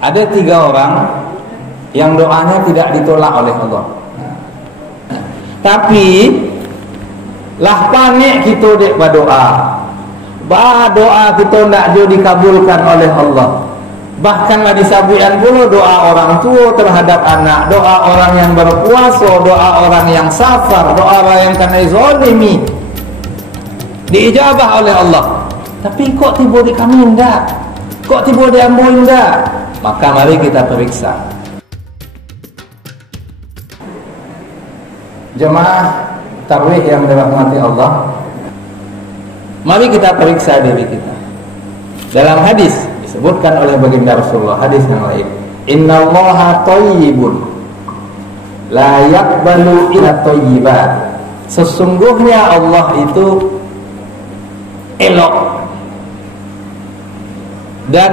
Ada 3 orang yang doanya tidak ditolak oleh Allah. Tapi lah panik kita dek berdoa. Doa kita tidak jauh dikabulkan oleh Allah. Bahkanlah disabuikan pula doa orang tua terhadap anak, doa orang yang berpuasa, doa orang yang safar, doa orang yang kena zalimi diijabah oleh Allah. Tapi kok tiba di kami enggak? Kok tiba di ambo enggak? Maka mari kita periksa. Jemaah tarawih yang dirahmati Allah, mari kita periksa diri kita. Dalam hadis disebutkan oleh baginda Rasulullah, hadis yang lain, innallaha thayyibun la yaqbalu illa thayyiban. Sesungguhnya Allah itu elok dan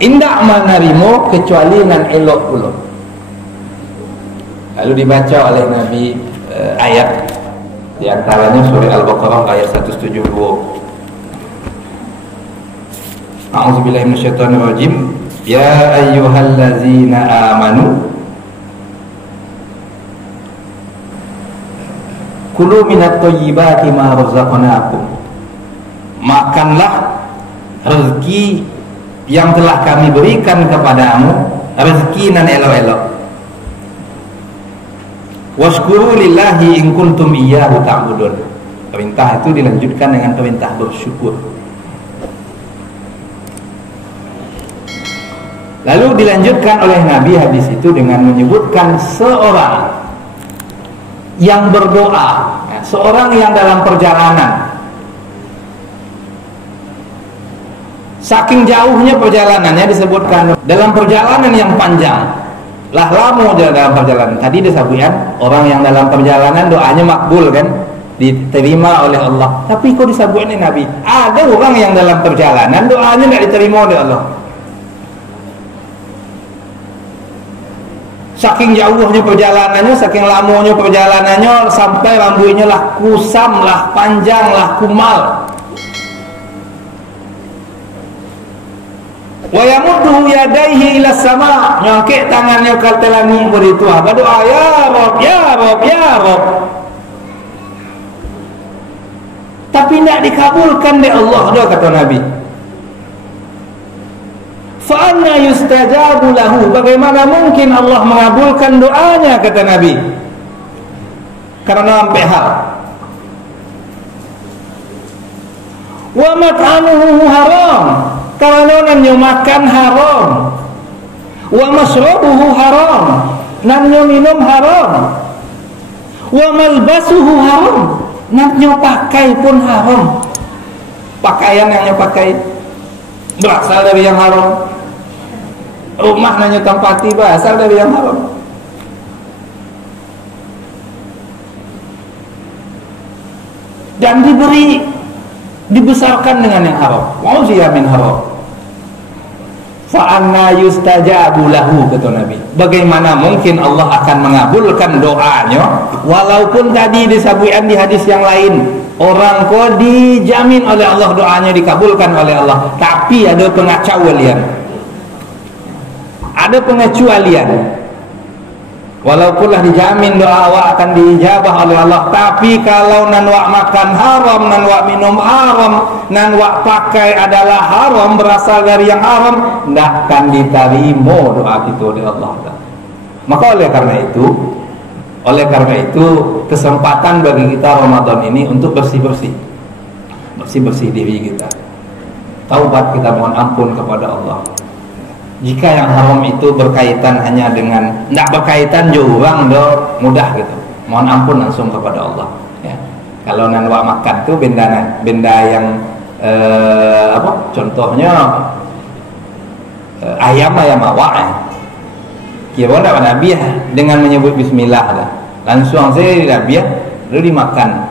indak menerima kecuali nan elok pula. Lalu dibaca oleh Nabi ayat di antaranya surah Al-Baqarah ayat 172. A'udzubillahi minasyaitonirrajim. Ya ayyuhallazina amanu kulu minat thayyibati ma razaqnakum. Makanlah rezeki yang telah kami berikan kepadamu, rezeki nan elok-elok. Washkuru lillahi in kuntum iyyahu ta'budun. Perintah itu dilanjutkan dengan perintah bersyukur. Lalu dilanjutkan oleh Nabi hadis itu dengan menyebutkan seorang yang berdoa, seorang yang dalam perjalanan. Saking jauhnya perjalanannya disebutkan dalam perjalanan yang panjang. Lah lama dalam perjalanan. Tadi disebutkan orang yang dalam perjalanan doanya makbul kan, diterima oleh Allah. Tapi kok disebutkan Nabi? Ada orang yang dalam perjalanan doanya tidak diterima oleh Allah. Saking jauhnya perjalanannya, saking lamanya perjalanannya, sampai rambutnya lah kusam lah, panjang lah, kumal. Wa yamuddu yadayhi ila sama, nyangkik tangannya ke langit begitu, berdoa ya Rabb, ya Rabb, ya Rabb. Tapi tidak dikabulkan oleh Allah, dah kata Nabi. Fa anna yustajabu lahu, bagaimana mungkin Allah mengabulkan doanya, kata Nabi? Karena sampai hal. Wa mat'amuhu haram, karena nanyo makan haram. Wa masrabuhu haram, nanyo minum haram. Wa malbasuhu haram, nanyo pakai pun haram. Pakaian yang nyo pakai berasal dari yang haram. Rumah nanyo tempati berasal dari yang haram. Dan dibesarkan dengan yang haram. Wa'uziya min haram. Fa'anna yustajabu lahu, kata Nabi. Bagaimana mungkin Allah akan mengabulkan doanya, walaupun tadi disebutkan di hadis yang lain, orang kok dijamin oleh Allah doanya dikabulkan oleh Allah, tapi ada pengecualian. Ada pengecualian. Walaupunlah dijamin doa awak akan diijabah oleh Allah, tapi kalau nan wak makan haram, nan wak minum haram, nan wak pakai adalah haram, berasal dari yang haram, tidak akan diterima doa kita oleh Allah. Maka oleh karena itu kesempatan bagi kita Ramadan ini untuk bersih-bersih diri kita, taubat kita, mohon ampun kepada Allah. Jika yang haram itu berkaitan hanya dengan, tidak berkaitan juga mudah gitu, mohon ampun langsung kepada Allah ya. Kalau nan wak makan itu benda yang contohnya ayam awak ya. Kira tidak Nabi ya, dengan menyebut bismillah lah, langsung saya Nabi ya, lalu dimakan.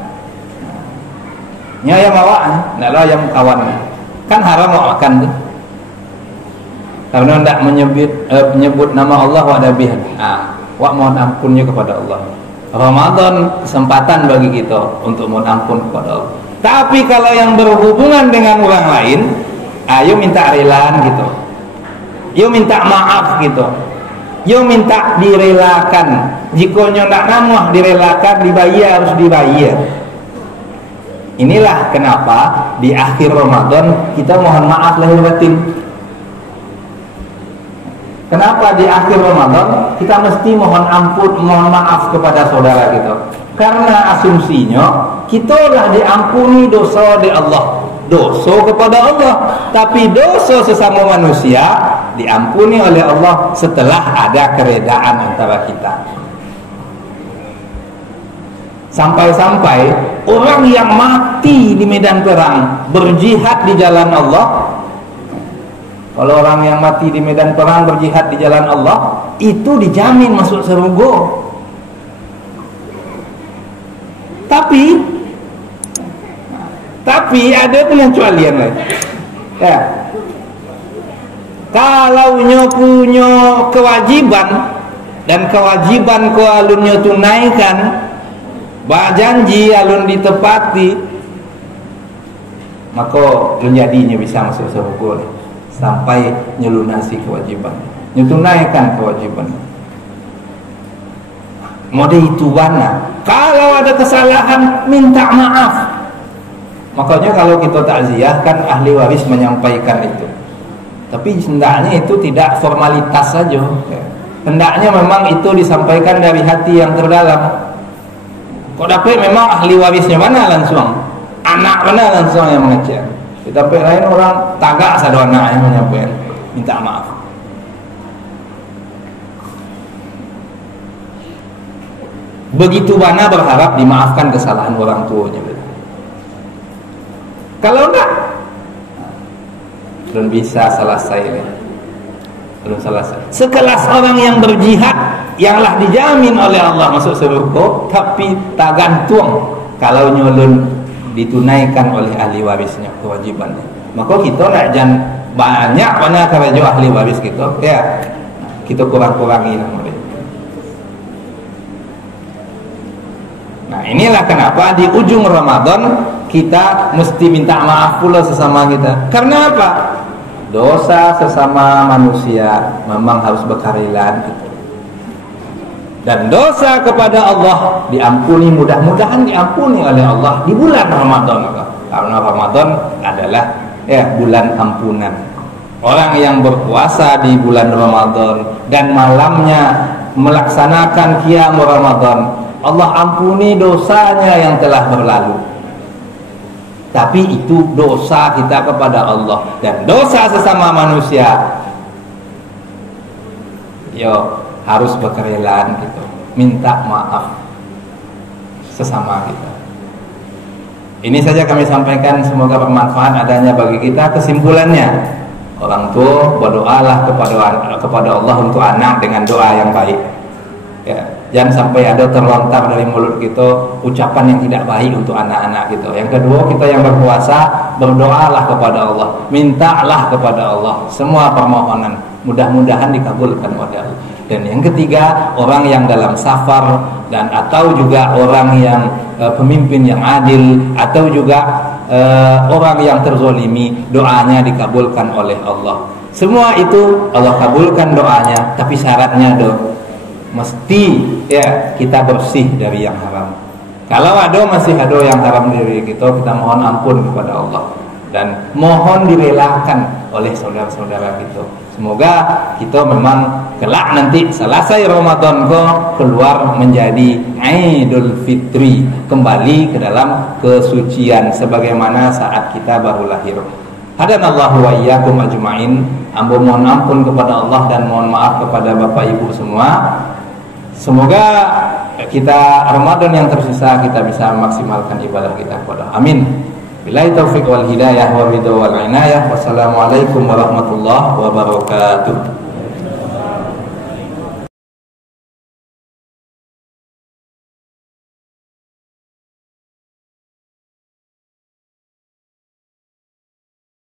Nya ayam awak, tidak lah ayam kawan, kan haram wak makan tuh. Karena tidak menyebut nama Allah wa nabiha. Wa mohon ampunnya kepada Allah. Ramadan kesempatan bagi kita untuk mohon ampun kepada Allah. Tapi kalau yang berhubungan dengan orang lain, ayo minta relaan gitu. yo minta maaf gitu, yo minta direlakan. Jika nyo nak namuh direlakan, dibayar harus dibayar. Inilah kenapa di akhir Ramadan kita mohon maaf lahir batin. Kenapa di akhir Ramadan kita mesti mohon ampun, mohon maaf kepada saudara kita? Karena asumsinya kita lah diampuni dosa di Allah, dosa kepada Allah, tapi dosa sesama manusia diampuni oleh Allah setelah ada keredaan antara kita. Sampai-sampai orang yang mati di medan perang berjihad di jalan Allah. Kalau orang yang mati di medan perang berjihad di jalan Allah, itu dijamin masuk surga. Tapi ada pengecualian lain. Ya. Kalau nyo punya kewajiban dan kewajiban ko alun nyo tunaikan, janji alun ditepati, maka lun jadinya bisa masuk surga sampai nyelunasi kewajiban, nyetunaikan kewajiban. Mode itu mana? Kalau ada kesalahan minta maaf. Makanya kalau kita takziah kan ahli waris menyampaikan itu. Tapi hendaknya itu tidak formalitas saja. Hendaknya memang itu disampaikan dari hati yang terdalam. Kok dapat memang ahli warisnya mana langsung? Anak mana langsung yang mengecek. Tapi lain orang tagak satu anak yang menyampaikan minta maaf. Begitu mana berharap dimaafkan kesalahan orang tuanya. Kalau enggak, belum bisa selesai. Belum selesai. Sekelas orang yang berjihad, yanglah dijamin oleh Allah masuk surga, tapi tak gantung kalau nyolun ditunaikan oleh ahli warisnya kewajibannya. Maka kita nak jangan banyak mana kerja ahli waris kita, ya kita kurang-kurangi lah mereka. Nah inilah kenapa di ujung Ramadan kita mesti minta maaf pula sesama kita. Karena apa? Dosa sesama manusia memang harus berkarilan gitu. Dan dosa kepada Allah diampuni, mudah-mudahan diampuni oleh Allah di bulan Ramadan. Karena Ramadan adalah bulan ampunan. Orang yang berpuasa di bulan Ramadan dan malamnya melaksanakan qiyam Ramadan, Allah ampuni dosanya yang telah berlalu. Tapi itu dosa kita kepada Allah dan dosa sesama manusia. Harus berkerelaan gitu, minta maaf sesama kita. Ini saja kami sampaikan, semoga bermanfaat adanya bagi kita. Kesimpulannya, orang tua berdoalah kepada Allah untuk anak dengan doa yang baik. Ya, jangan sampai ada terlontar dari mulut kita ucapan yang tidak baik untuk anak-anak kita. Yang kedua, kita yang berpuasa berdoalah kepada Allah, mintalah kepada Allah semua permohonan, mudah-mudahan dikabulkan oleh Allah. Dan yang ketiga, orang yang dalam safar dan atau juga orang yang pemimpin yang adil atau juga orang yang terzolimi, doanya dikabulkan oleh Allah. Semua itu Allah kabulkan doanya, tapi syaratnya mesti kita bersih dari yang haram. Kalau masih ada yang haram dari kita mohon ampun kepada Allah dan mohon direlakan oleh saudara-saudara kita. Semoga kita memang kelak nanti selesai Ramadan keluar menjadi Idul Fitri, kembali ke dalam kesucian sebagaimana saat kita baru lahir. Hadanallahu wa iyyakum ajmain. Ambo mohon ampun kepada Allah dan mohon maaf kepada Bapak Ibu semua. Semoga kita Ramadan yang tersisa kita bisa maksimalkan ibadah kita kepada Allah. Amin. Billahi taufiq wal hidayah wa ridha wal inayah. Wassalamualaikum warahmatullahi wabarakatuh.